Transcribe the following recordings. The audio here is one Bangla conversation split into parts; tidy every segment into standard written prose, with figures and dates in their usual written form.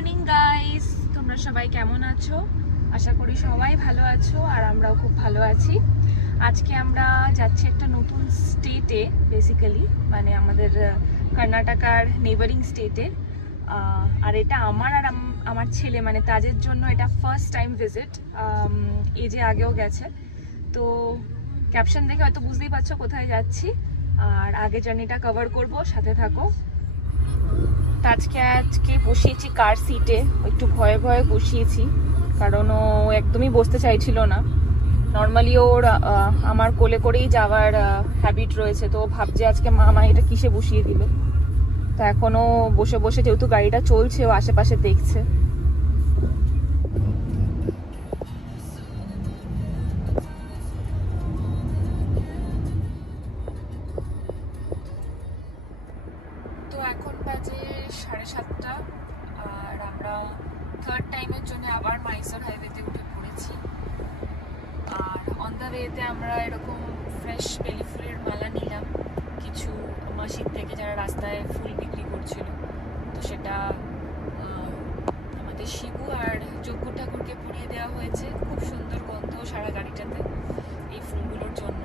মর্নিং গাইস, তোমরা সবাই কেমন আছো? আশা করি সবাই ভালো আছো আর আমরাও খুব ভালো আছি। আজকে আমরা যাচ্ছি একটা নতুন স্টেটে, বেসিক্যালি মানে আমাদের কর্ণাটকার নেইবারিং স্টেটে। আর এটা আমার আর আমার ছেলে মানে তাজের জন্য এটা ফার্স্ট টাইম ভিজিট। এই যে আগেও গেছে, তো ক্যাপশন দেখে হয়তো বুঝতেই পারছো কোথায় যাচ্ছি। আর আগে জার্নিটা কভার করব, সাথে থাকো। আজকে বসিয়েছি কার সিটে, একটু ভয়ে ভয়ে বসিয়েছি কারণ ও একদমই বসতে চাইছিল না। নর্মালি ওর আমার কোলে করেই যাওয়ার হ্যাবিট রয়েছে, তো ভাবছে আজকে মামা এটা কিসে বসিয়ে দিল। তো এখনো বসে বসে, যেহেতু গাড়িটা চলছে, ও আশেপাশে দেখছে। তো এখন বাজে 7:30, আর আমরা থার্ড টাইমের জন্য আবার মাইসোর হাইওয়েতে উঠে পড়েছি। আর অন দ্য ওয়েতে আমরা এরকম ফ্রেশ বেলি ফুলের মালা নিলাম কিছু মাসির থেকে, যারা রাস্তায় ফুল বিক্রি করছিল। তো সেটা আমাদের শিবু আর যজ্ঞ ঠাকুরকে পুড়িয়ে দেওয়া হয়েছে। খুব সুন্দর গন্ধ সারা গাড়িটাতে এই ফুলগুলোর জন্য।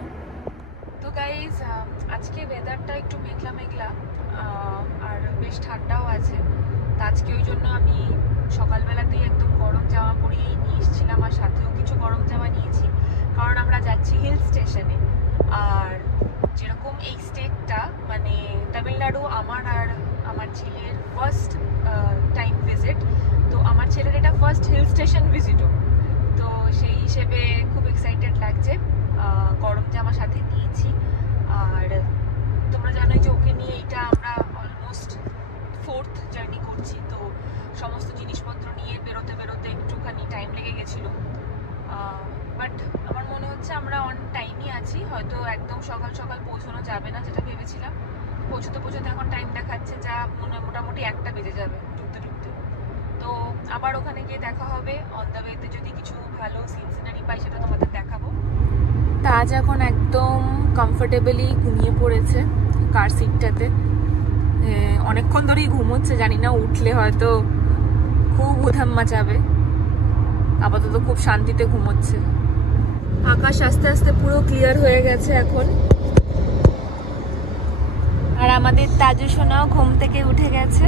তো গাইজ, আজকে ওয়েদারটা একটু মেঘলা মেঘলা, আর বেশ ঠান্ডাও আছে। তো আজকে ওই জন্য আমি সকালবেলাতেই একদম গরম জামা পরিয়েই নিয়ে এসেছিলাম, আর সাথেও কিছু গরম জামা নিয়েছি, কারণ আমরা যাচ্ছি হিল স্টেশনে। আর যেরকম এই স্টেটটা মানে তামিলনাড়ু আমার আর আমার ছেলের ফার্স্ট টাইম ভিজিট, তো আমার ছেলের এটা ফার্স্ট হিল স্টেশন ভিজিটও। তো সেই হিসেবে খুব এক্সাইটেড লাগছে। গরম জামা সাথে নিয়েছি। আর তোমরা জানোই যে ওকে নিয়ে এটা আমরা অলমোস্ট ফোর্থ জার্নি করছি, তো সমস্ত জিনিসপত্র নিয়ে বেরোতে বেরোতে একটুখানি টাইম লেগে গেছিলো। বাট আমার মনে হচ্ছে আমরা অন টাইমই আছি। হয়তো একদম সকাল সকাল পৌঁছানো যাবে না, যেটা ভেবেছিলাম। পৌঁছতে পৌঁছতে এখন টাইম দেখাচ্ছে যা মোটামুটি 1টা বেজে যাবে ঢুকতে ঢুকতে। তো আবার ওখানে গিয়ে দেখা হবে। অন দ্য ওয়েতে যদি কিছু ভালো সিনারি পাই সেটা তোমাদের দেখাবো। তাজ এখন একদম কমফোর্টেবলি ঘুমিয়ে পড়েছে কার সিটটাতে। অনেকক্ষণ ধরেই ঘুমোচ্ছে, জানি না উঠলে হয়তো খুব উধাম মাচাবে। আপাতত খুব শান্তিতে ঘুমোচ্ছে। আকাশ আস্তে আস্তে পুরো ক্লিয়ার হয়ে গেছে এখন। আর আমাদের তাজু সোনাও ঘুম থেকে উঠে গেছে।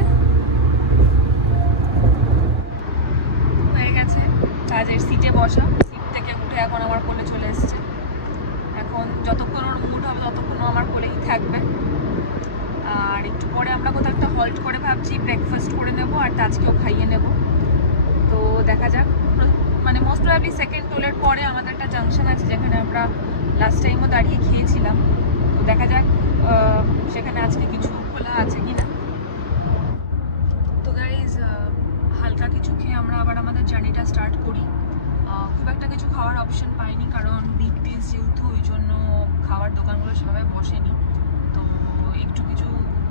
হয়ে গেছে তাজের সিটে বসা, সিট থেকে উঠে এখন আমার কোলে চলে এসছে। এখন যতক্ষণ ওর মুড হবে ততক্ষণ আমার কোলেই থাকবে। আর একটু পরে আমরা কোথাও একটা হল্ট করে ভাবছি ব্রেকফাস্ট করে নেব আর তাজকেও খাইয়ে নেব। তো দেখা যাক, মানে মোস্ট প্রবাবলি সেকেন্ড টোলের পরে আমাদের একটা জাংশন আছে যেখানে আমরা লাস্ট টাইমও দাঁড়িয়ে খেয়েছিলাম। তো দেখা যাক সেখানে আজকে কিছু খোলা আছে কিনা। তো গাইজ, হালকা কিছু খেয়ে আমরা আবার আমাদের জার্নিটা স্টার্ট করি। খুব একটা কিছু খাওয়ার অপশন পাইনি, কারণ উইকডেজ যেহেতু, ওই জন্য খাওয়ার দোকানগুলো সেভাবে বসেনি। তো একটু কিছু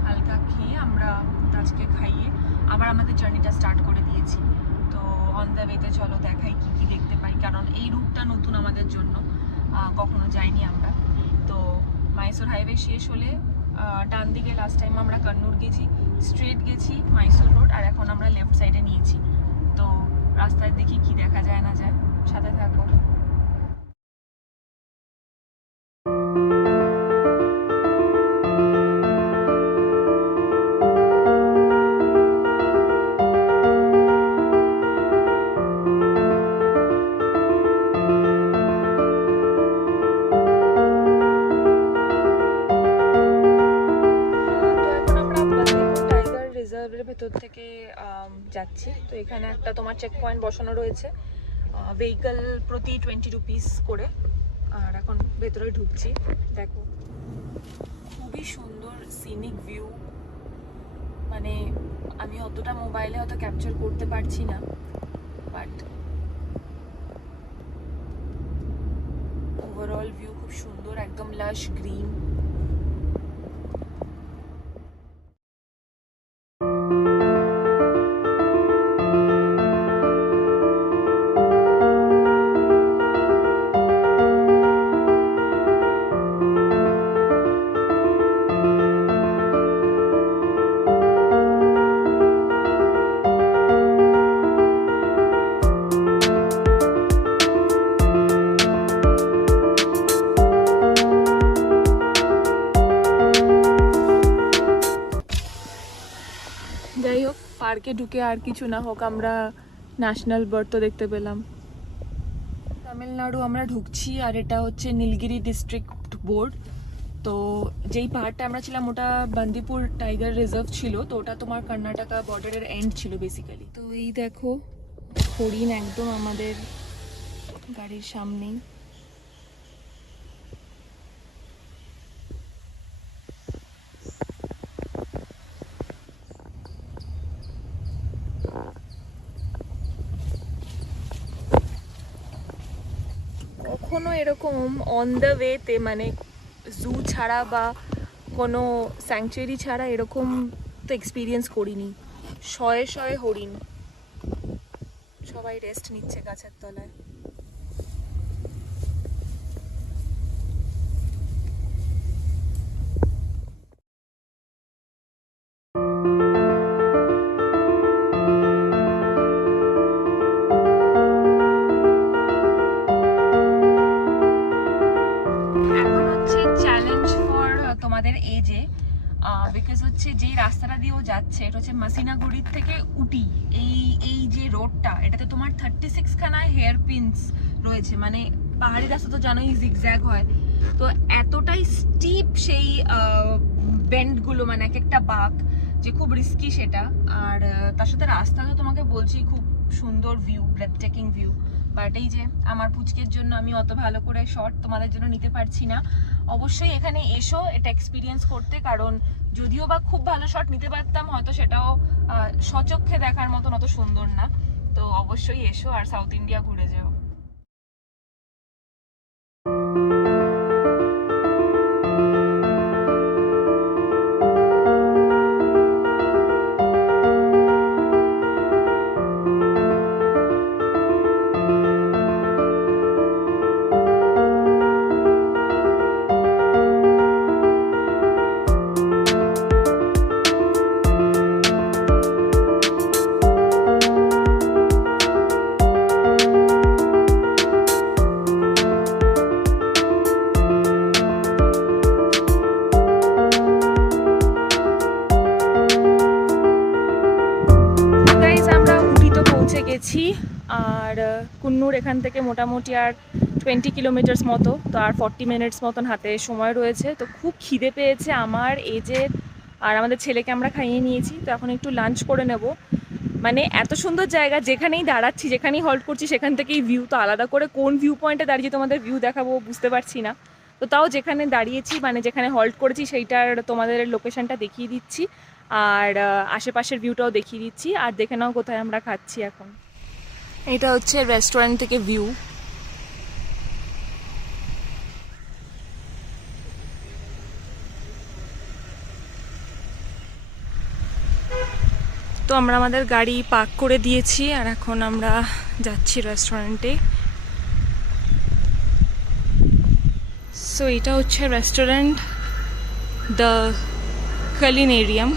হালকা খেয়ে আমরা আজকে খাইয়ে আবার আমাদের জার্নিটা স্টার্ট করে দিয়েছি। তো অন দ্য ওয়েতে চলো দেখাই কি কি দেখতে পাই, কারণ এই রুটটা নতুন আমাদের জন্য, কখনো যাইনি আমরা। তো মাইসোর হাইওয়ে শেষ হলে ডান দিকে লাস্ট টাইম আমরা কন্নুর গেছি, স্ট্রেট গেছি মাইসোর রোড, আর এখন আমরা লেফট সাইডে নিয়েছি। তো রাস্তায় দেখি কি দেখা যায় না যায়, সাথে থাকো। ভেতর থেকে যাচ্ছি। তো এখানে একটা তোমার চেক পয়েন্ট বসানো রয়েছে, ভেহিকল প্রতি 20 রুপিস করে। আর এখন ভেতরে ঢুকছি। দেখো, খুবই সুন্দর সিনিক ভিউ। মানে আমি অতটা মোবাইলে হয়তো ক্যাপচার করতে পারছি না, বাট ওভারঅল ভিউ খুব সুন্দর, একদম লাশ গ্রিন। পার্কে ঢুকে আর কিছু না হোক আমরা ন্যাশনাল বার্ড তো দেখতে পেলাম। তামিলনাড়ু আমরা ঢুকছি আর এটা হচ্ছে নীলগিরি ডিস্ট্রিক্ট বোর্ড। তো যেই পাহাড়টা আমরা ছিলাম ওটা বান্দিপুর টাইগার রিজার্ভ ছিল, তো ওটা তোমার কর্ণাটকা বর্ডারের এন্ড ছিল বেসিক্যালি। তো এই দেখো হরিণ একদম আমাদের গাড়ির সামনেই। কখনো এরকম অন দ্য ওয়েতে মানে জু ছাড়া বা কোনো স্যাংচুয়ারি ছাড়া এরকম তো এক্সপিরিয়েন্স করিনি। শয়ে শয়ে হরিণ, সবাই রেস্ট নিচ্ছে গাছের তলায়। এখন হচ্ছে চ্যালেঞ্জ ফর তোমাদের এজে, বিকজ হচ্ছে যেই রাস্তাটা দিয়েও যাচ্ছে এটা হচ্ছে মাসিনাগুড়ির থেকে উটি, এই যে রোডটা এটাতে তোমার 36 খানা হেয়ার পিনস রয়েছে। মানে পাহাড়ি রাস্তা তো জানোই জিগজ্যাগ হয়, তো এতটাই স্টিপ সেই বেন্ডগুলো, মানে এক একটা বাঁক যে খুব রিস্কি সেটা। আর তার সাথে রাস্তা তো তোমাকে বলছি খুব সুন্দর ভিউ, ব্রেথটেকিং ভিউ। বাট এই যে আমার পুচকের জন্য আমি অত ভালো করে শট তোমাদের জন্য নিতে পারছি না। অবশ্যই এখানে এসো এটা এক্সপিরিয়েন্স করতে, কারণ যদিও বা খুব ভালো শট নিতে পারতাম হয়তো সেটাও স্বচক্ষে দেখার মতন অত সুন্দর না। তো অবশ্যই এসো আর সাউথ ইন্ডিয়া ঘুরে যাও। গেছি আর কুন্নুর এখান থেকে মোটামুটি আর 20 কিলোমিটার্স মতো, তো আর 40 মিনিটস মতন হাতে সময় রয়েছে। তো খুব খিদে পেয়েছে আমার এজের, আর আমাদের ছেলেকে আমরা খাইয়ে নিয়েছি, তো এখন একটু লাঞ্চ করে নেব। মানে এত সুন্দর জায়গা, যেখানেই দাঁড়াচ্ছি যেখানেই হল্ট করছি সেখান থেকেই ভিউ, তো আলাদা করে কোন ভিউ পয়েন্টে দাঁড়িয়ে তোমাদের ভিউ দেখাবো বুঝতে পারছি না। তো তাও যেখানে দাঁড়িয়েছি মানে যেখানে হল্ট করেছি সেইটার তোমাদের লোকেশনটা দেখিয়ে দিচ্ছি, আর আশেপাশের ভিউটাও দেখিয়ে দিচ্ছি। আর দেখে নাও কোথায় আমরা খাচ্ছি এখন। এটা হচ্ছে রেস্টুরেন্ট থেকে ভিউ। তো আমরা আমাদের গাড়ি পার্ক করে দিয়েছি আর এখন আমরা যাচ্ছি রেস্টুরেন্টে। সো এটা হচ্ছে রেস্টুরেন্ট দ্য কালিনেরিয়াম।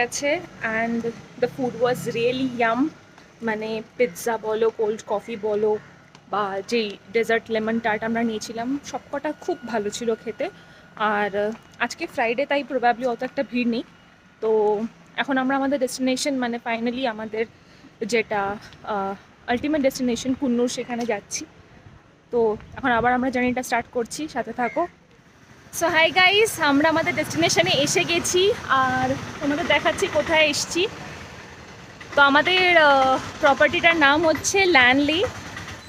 গেছে and the food was really yum. মানে পিৎজা বলো, কোল্ড কফি বলো, বা যেই ডেজার্ট লেমন টার্ট আমরা নিয়েছিলাম সবকটা খুব ভালো ছিল খেতে। আর আজকে ফ্রাইডে তাই প্রবাবলি অত একটা ভিড় নেই। তো এখন আমরা আমাদের ডেস্টিনেশন মানে ফাইনালি আমাদের যেটা আলটিমেট ডেস্টিনেশন কুন্নুর সেখানে যাচ্ছি। তো এখন আবার আমরা জার্নিটা স্টার্ট করছি, সাথে থাকো। সো হাই গাইস, আমরা আমাদের ডেস্টিনেশনে এসে গেছি আর তোমাদের দেখাচ্ছি কোথায় এসছি। তো আমাদের প্রপার্টিটার নাম হচ্ছে ল্যান্ডলি।